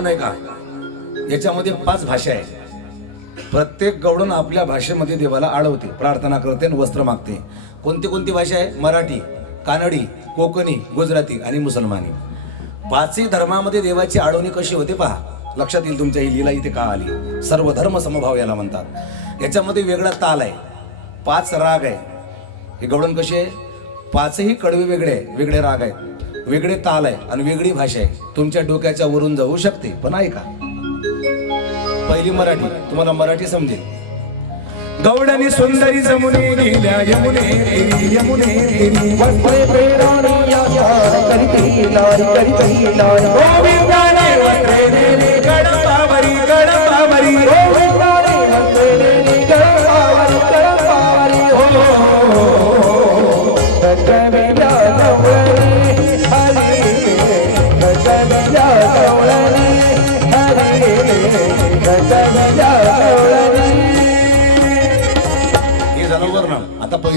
गवळण आहे का? याच्यामध्ये पाच भाषा आहे प्रत्येक गवळण आपल्या भाषेमध्ये देवाला आळवते प्रार्थना करते आणि वस्त्र मागते. कोणती कोणती भाषा आहे? मराठी कानडी कोकणी गुजराती आणि मुसलमानी. पाचही धर्मामध्ये देवाची आळवणी कशी होते पहा. लक्षात येईल तुमच्या ही लीला इथे का आली? सर्व धर्म समभाव याला म्हणतात. याच्यामध्ये वेगळा ताल आहे. पाच राग आहे. हे गवळण कशी आहे? पाचही कडवे वेगळे आहे वेगळे राग आहेत. वेगळे ताल आहे आणि वेगळी भाषा आहे. तुमच्या डोक्याच्या वरून जाऊ शकते पण ऐका. पहिली मराठी तुम्हाला मराठी समजेल. गौडनी सुंदरी जमुने गेल्या यमुने यमुने तेरी. वस्त्रे पेराणी आषाढ करीती लारी करीती लारी. गोविंदाने वस्त्रे दिली गडपावरी गडपावरी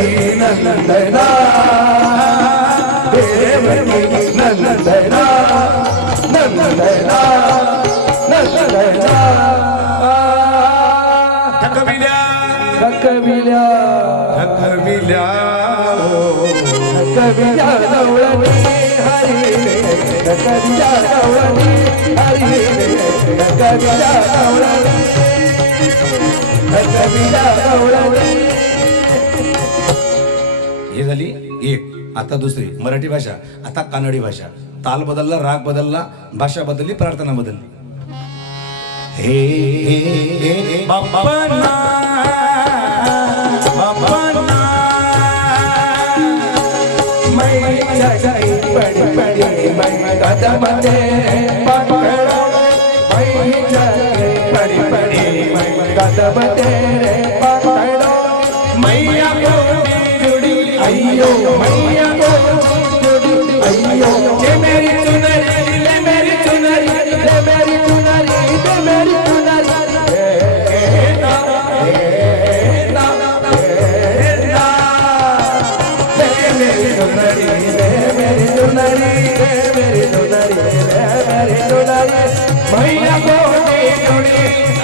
नंदना देवकी नंदना नंदना नंदना थकविल्या कविल्या थकविल्या कविल्या गवळणी हरी कविल्या गवळणी हरी कविल्या गवळणी कविल्या गवळणी ही झाली? एक. आता दुसरी. मराठी भाषा. आता कानडी भाषा. ताल बदलला राग बदलला भाषा बदलली प्रार्थना बदलली. हे हे, हे, पडी पडी कदमते पकड़ो पडी पडी कदमते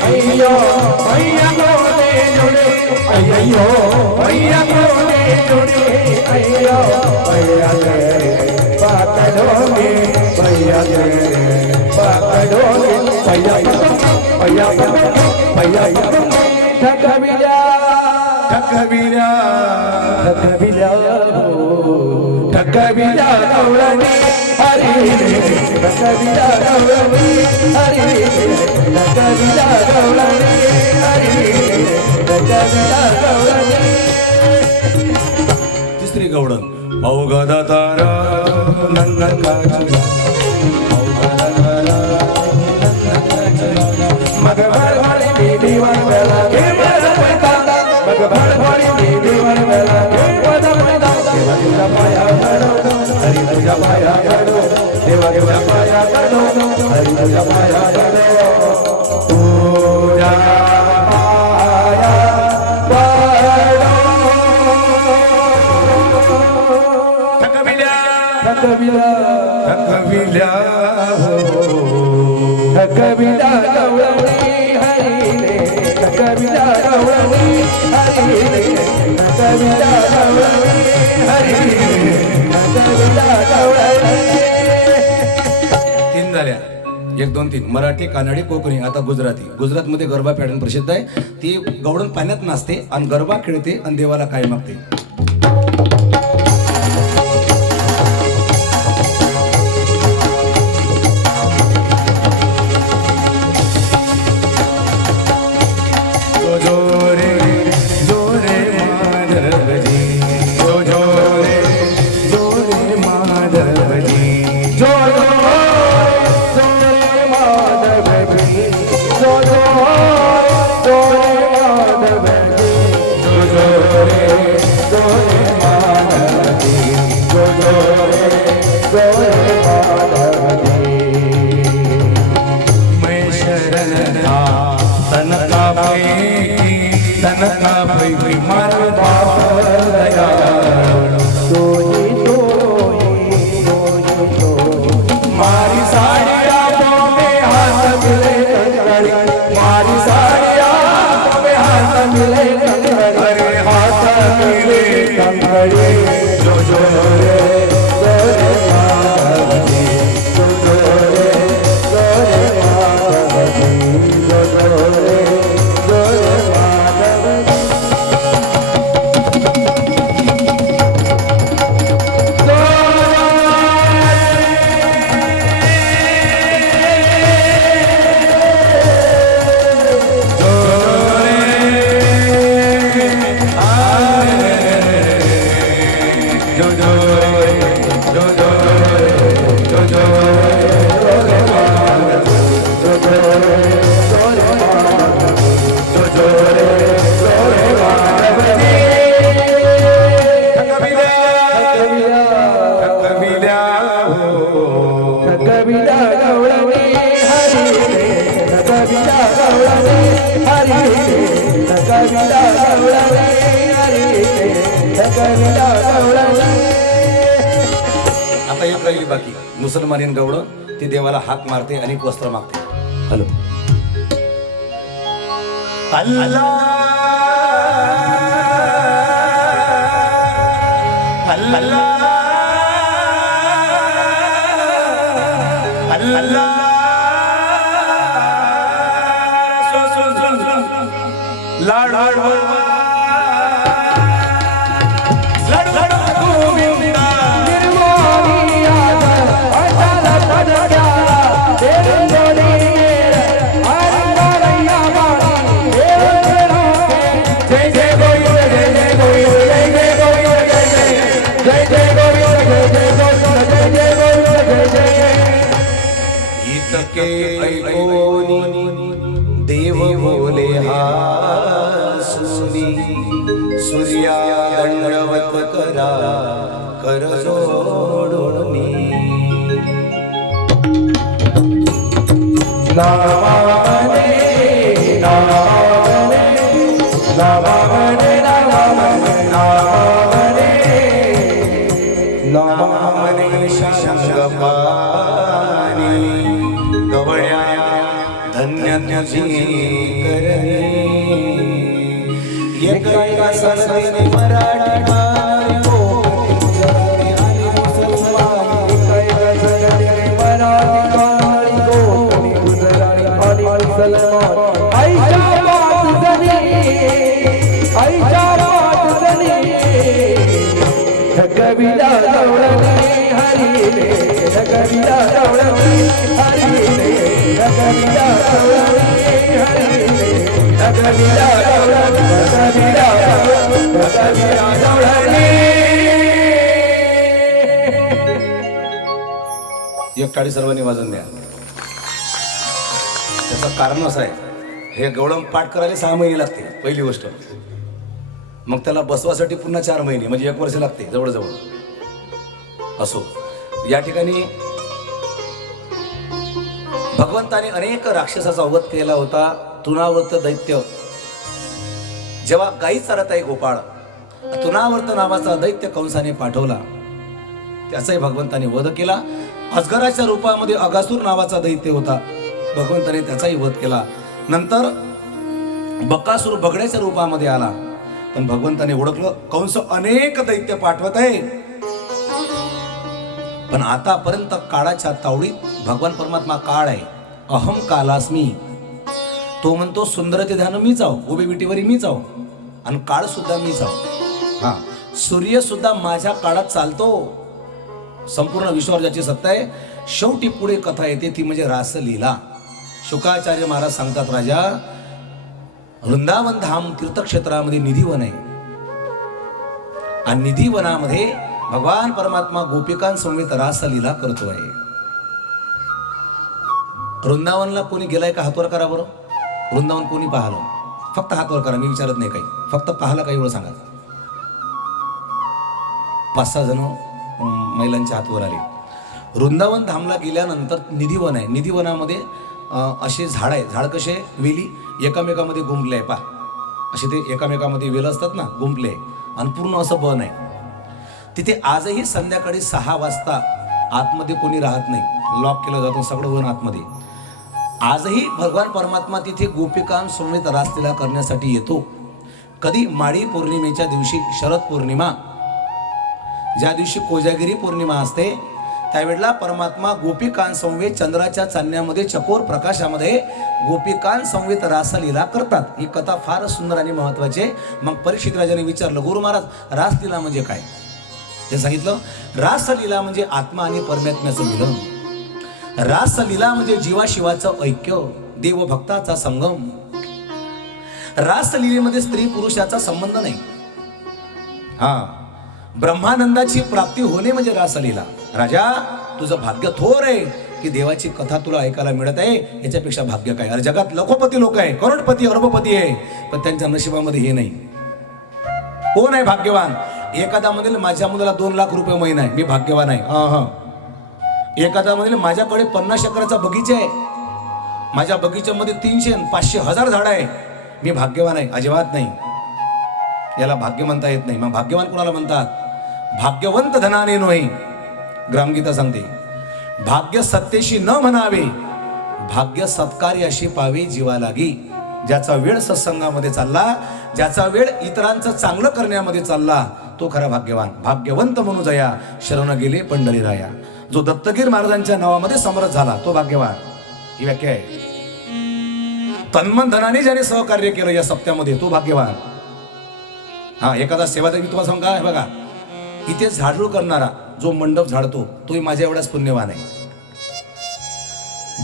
अयो को दे जुड़ी अयो को दे जुड़ी अयो मैया तेरे पकड़ोगे मैया तेरे पकड़ोगे मैया मैया मैया ठकबिल्या थकविल्या ठकबिल्या ठकबिल्या गवळणी तिसरी गवडण अवघड तारा नंदकाची मग भर तीन झाल्या. एक दोन तीन. मराठी कानडी कोकणी आता गुजराती. गुजरातमध्ये गरबा पॅटर्न प्रसिद्ध आहे. ती गवडण पाण्यात नाचते आणि गरबा खेळते आणि देवाला काय मागते. एक राहिली बाकी. मुसलमानीन गवड ती देवाला हाक मारते आणि वस्त्र मागते. हॅलो. जय इतके ऐकोनी देव बोले हा सुनी सूर्या दंडवत करा कर जोडोनी नामा एका टाळी सर्वांनी वाजून द्या. त्याचं कारण असं आहे हे गवळम पाठ करायला सहा महिने लागते पहिली गोष्ट. मग त्याला बसवासाठी पुन्हा चार महिने म्हणजे एक वर्ष लागते जवळजवळ. असो. या ठिकाणी भगवंताने अनेक राक्षसाचा वध केला होता तुनावर्त दैत्य. जेव्हा गाई चालत आहे गोपाळ तुनावर्त नावाचा दैत्य कंसाने पाठवला त्याचाही भगवंताने वध केला. अजगराच्या रूपामध्ये अगासूर नावाचा दैत्य होता. भगवंताने त्याचाही वध केला. नंतर बकासूर बगड्याच्या रूपामध्ये आला. पण भगवंताने ओळखलं कंस अनेक दैत्य पाठवत आहे. पण आतापर्यंत काळाच्या तावडीत भगवान परमात्मा काळ आहे. अहम कालास्मी. तो म्हणतो सुंदरते ध्यान मीच आहो उभी विटीवरी मीच आहो आणि काळ सुद्धा मीच आहो. हा सूर्य सुद्धा माझ्या काळात चालतो. संपूर्ण विश्वावर ज्याची सत्ता आहे. शेवटी पुढे कथा येते ती म्हणजे रासलीला. शुकाचार्य महाराज सांगतात राजा वृंदावन धाम तीर्थक्षेत्रामध्ये निधीवन आहे. आणि निधीवनामध्ये भगवान परमात्मा गोपिकांसमवेत रासलीला करतो आहे. वृंदावनला कोणी गेलाय का हातवर करा बरं? वृंदावन कोणी पाहिलं? फक्त हातवर करा मी विचारत नाही काही. फक्त पाहला काही एवढं सांगा. पाच सहा जण महिलांच्या हातवर आले. वृंदावन धामला गेल्यानंतर निधीवन आहे. निधीवनामध्ये असे झाड आहे झाड कसे? वेली एकामेकामध्ये गुंपले आहे पा असे ते एकामेकामध्ये वेल असतात ना गुंपले आहे. आणि पूर्ण असं बन आहे. तिथे आजही संध्याकाळी सहा वाजता आतमध्ये कोणी राहत नाही. लॉक केलं जातं सगळं वन आतमध्ये. आजही भगवान परमात्मा तिथे गोपिकांसमवेत रासलीला करण्यासाठी येतो. कधी माळी पौर्णिमेच्या दिवशी शरद पौर्णिमा ज्या दिवशी कोजागिरी पौर्णिमा असते त्यावेळेला परमात्मा गोपिकांसमवेत चंद्राच्या चांदण्यामध्ये चकोर प्रकाशामध्ये गोपिकांसमवेत रासलीला करतात. ही कथा फार सुंदर आणि महत्वाची आहे. मग परीक्षित राजाने विचारलं गुरु महाराज रासलीला म्हणजे काय? ते सांगितलं रासलीला म्हणजे आत्मा आणि परमात्म्याचं मिलन. रासलीला म्हणजे जीवाशिवाचं ऐक्य देवभक्ताचा संगम. रासलीलेमध्ये स्त्री पुरुषाचा संबंध नाही. हा. ब्रह्मानंदाची प्राप्ती होणे म्हणजे रासलीला राजा तुझं भाग्य थोर आहे की देवाची कथा तुला ऐकायला मिळत आहे याच्यापेक्षा भाग्य काय? अरे जगात लखोपती लोक आहे करोडपती अरबपती आहे पण त्यांच्या नशिबामध्ये हे नाही. कोण आहे भाग्यवान? एखादा म्हणेल माझ्या मुलाला दोन लाख रुपये महिना आहे मी भाग्यवान आहे. हा हा एखादा म्हणेल माझ्याकडे पन्नास एकराचा बगीचा आहे. माझ्या बगीच्यामध्ये तीनशे आणि पाचशे हजार झाड आहे. मी भाग्यवान आहे. अजिबात नाही. याला भाग्य म्हणता येत नाही. मग भाग्यवान कोणाला म्हणतात? भाग्यवंत धनाने नोहे ग्रामगीता सांगते भाग्य सत्तेशी न म्हणावे भाग्य सत्कार्याशी पावे जीवा लागी ज्याचा वेळ सत्संगामध्ये चालला ज्याचा वेळ इतरांचं चांगलं करण्यामध्ये चालला तो खरा भाग्यवान. भाग्यवंत म्हणू जया शरण गेले पंढरी राया. जो दत्तगीर महाराजांच्या नावामध्ये समरथ झाला तो भाग्यवान. ही व्याख्या आहे. तन्मन धनाने ज्याने सहकार्य केलं या सप्त्यामध्ये तो भाग्यवान. हा एखादा सेवादेवी तुम्हाला सांगा बघा. इथे झाडूळ करणारा जो मंडप झाडतो तोही माझ्या एवढाच पुण्यवान आहे.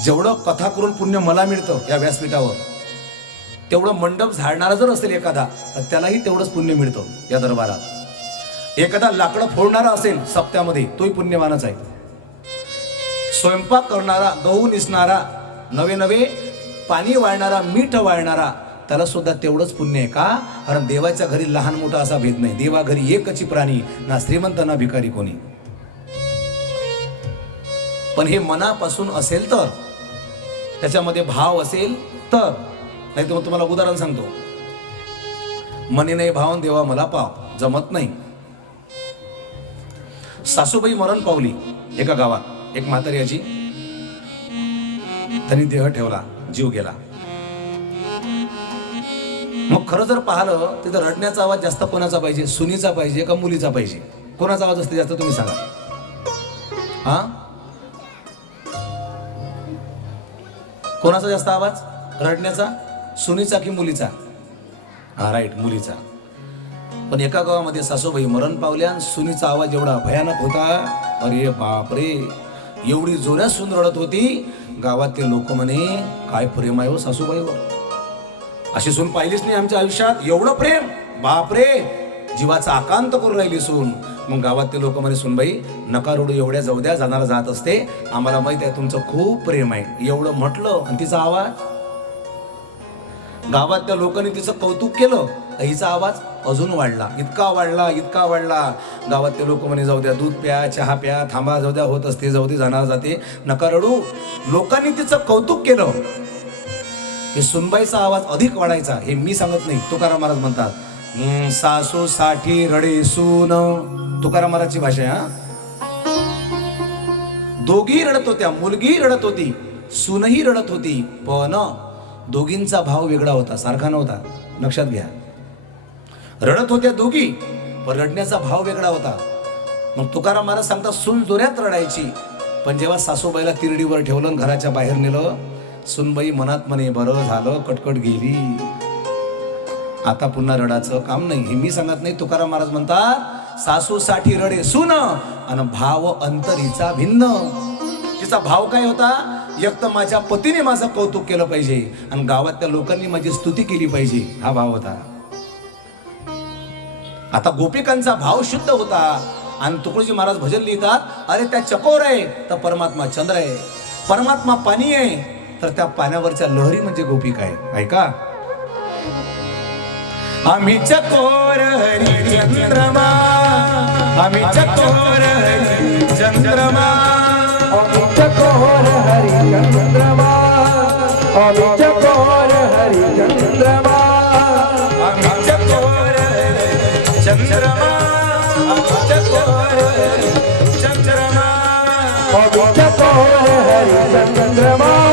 जेवढं कथा करून पुण्य मला मिळतं या व्यासपीठावर तेवढं मंडप झाडणारा जर असेल एखादा तर त्यालाही तेवढंच पुण्य मिळतं या दरबारात. एखादा लाकडं फोडणारा असेल सप्त्यामध्ये तोही पुण्यवानच आहे. स्वयंपाक करणारा गहू निसणारा नवे नवे पाणी वाळणारा मीठ वाळणारा त्याला सुद्धा तेवढंच पुण्य आहे का? कारण देवाच्या घरी लहान मोठा असा भेद नाही. देवा घरी एकची प्राणी ना श्रीमंत ना भिकारी कोणी. पण हे मनापासून असेल तर त्याच्यामध्ये भाव असेल तर नाही तर मग तुम्हाला उदाहरण सांगतो. मनी नाही भावन देवा मला पाव जमत नाही. सासूबाई मरण पावली एका गावात. एक म्हातारी आजी. त्यांनी देह ठेवला जीव गेला. मग खरं जर पाहिलं तिथं रडण्याचा आवाज जास्त कोणाचा पाहिजे? सुनीचा पाहिजे का मुलीचा पाहिजे? कोणाचा आवाज असते जास्त तुम्ही सांगा. हा? कोणाचा जास्त आवाज? रडण्याचा? सुनीचा की मुलीचा? हा राईट मुलीचा. पण एका गावामध्ये सासूबाई मरण पावल्या आणि सुनीचा आवाज एवढा भयानक होता. अरे बापरे एवढी जोऱ्यात सुन रडत होती. गावातले लोक म्हणे काय प्रेम आहे हो सासूबाईवर? अशी सून पाहिलीच नाही आमच्या आयुष्यात. एवढं प्रेम. बापरे. जीवाचा आकांत करून राहिली सून. मग गावातले लोक म्हणे सुनबाई नका रोडू एवढ्या जाऊद्या जाणारा जात असते. आम्हाला माहीत आहे तुमचं खूप प्रेम आहे. एवढं म्हटलं आणि तिचा आवाज. गावातल्या लोकांनी तिचं कौतुक केलं. आईचा हिचा आवाज अजून वाढला. इतका वाढला इतका वाढला. गावातले लोक म्हणे जाऊ द्या दूध प्या चहा प्या थांबा जाऊ द्या होत असते जाऊ दे जाणार जाते. नका रडू. लोकांनी तिचं कौतुक केलं. की सुनबाईचा आवाज अधिक वाढायचा हे मी सांगत नाही. तुकाराम महाराज म्हणतात सासू साठी रडे सून. तुकाराम महाराजची भाषा हा? दोघी रडत होत्या मुलगी रडत होती सूनही रडत होती पण दोघींचा भाव वेगळा होता सारखा नव्हता. लक्षात घ्या. रडत होत्या दोघी पण रडण्याचा भाव वेगळा होता. मग तुकाराम महाराज सांगतात सून जोऱ्यात रडायची. पण जेव्हा सासूबाईला तिरडीवर ठेवलं आणि घराच्या बाहेर नेलं सुनबाई मनात म्हणे बरं झालं कटकट गेली. आता पुन्हा रडाचं काम नाही. हे मी सांगत नाही तुकाराम महाराज म्हणतात सासू साठी रडे सुन आणि भाव अंतरीचा भिन्न. तिचा भाव काय होता? एक तर माझ्या पतीने माझं कौतुक केलं पाहिजे आणि गावातल्या लोकांनी माझी स्तुती केली पाहिजे. हा भाव होता. आता गोपिकांचा भाव शुद्ध होता आणि तुकडोजी महाराज भजन लिहितात अरे त्या चकोर आहे तर परमात्मा चंद्र आहे. परमात्मा पाणी आहे तर त्या पाण्यावरच्या लहरी म्हणजे गोपिका आहे ऐका. आम्ही चकोर हरी चंद्रमा. आम्ही चकोर हरी चंद्रमा. आम्ही चकोर हरी चंद्रमा. आम्ही चकोर हरी चंद्रमा. आम्ही चकोर चंद्रमा. आम्ही चकोर चंद्रमा. आम्ही चकोर हरी चंद्रमा.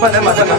快点把他。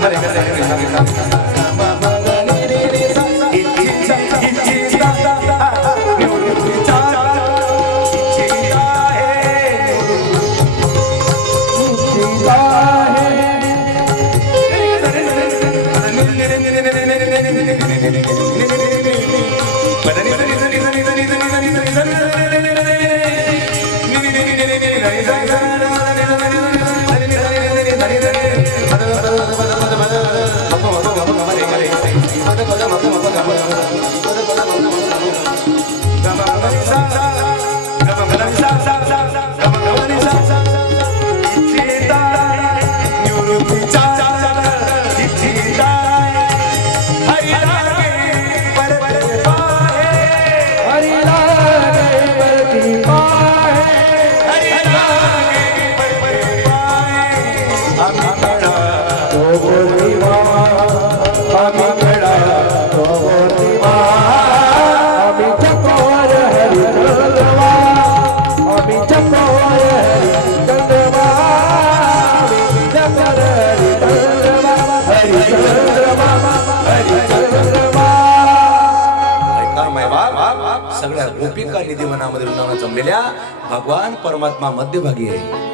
गोपिका निधी मनामध्ये वृंदावनात जमलेल्या भगवान परमात्मा मध्यभागी आहे.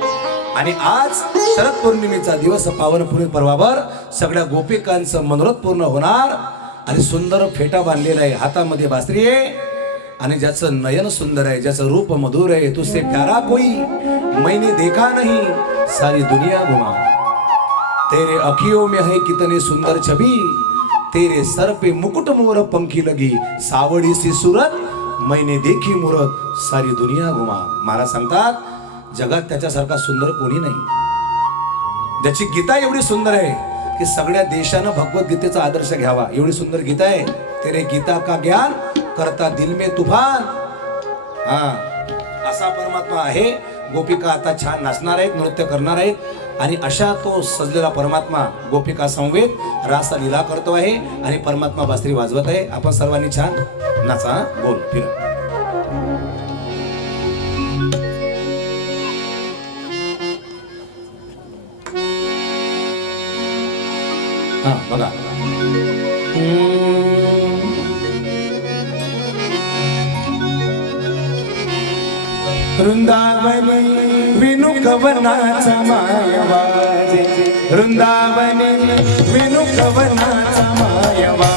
आणि आज शरद पौर्णिमेचा दिवस पावन पुढील पर्वावर सगळ्या गोपिकांचं मनोरथ पूर्ण होणार आणि सुंदर फेटा बांधलेला आहे. हातामध्ये बासरी आहे आणि ज्याचं नयन सुंदर आहे ज्याचं रूप मधुर आहे तुझसे प्यारा कोई मैने देखा नाही सारी दुनिया घुमा तेरे अखियो में है कितने सुंदर छबी तेरे सर पे मुकुट मोर पंखी लगी सावड़ी सी सूरत मैने देखी मूरत सारी दुनिया घुमा। मला सांगतात जगात त्याच्यासारखा सुंदर कोणी नाही. त्याची गीता एवढी सुंदर आहे की सगळ्या देशानं भगवद्गीतेचा आदर्श घ्यावा. एवढी सुंदर गीता आहे. तेरे गीता का ज्ञान करता दिल में तुफान? हा. असा परमात्मा आहे. गोपिका आता छान नाचणार आहेत नृत्य करणार आहेत. आणि अशा तो सजलेला परमात्मा गोपिका संवेद रास लिला करतो आहे आणि परमात्मा बासरी वाजवत आहे आपण सर्वांनी छान नाचा हा? बोल फिरा हा बघा वृंदावन कवनाचा मायवाजे. वृंदावनी विनु कवनाचा मायवाजे.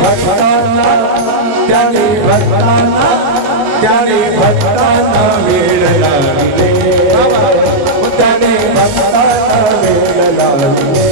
भक्तांना त्याने भक्तांना त्याने भक्तांना वेळ लावले त्याने भक्तांना वेळ लावले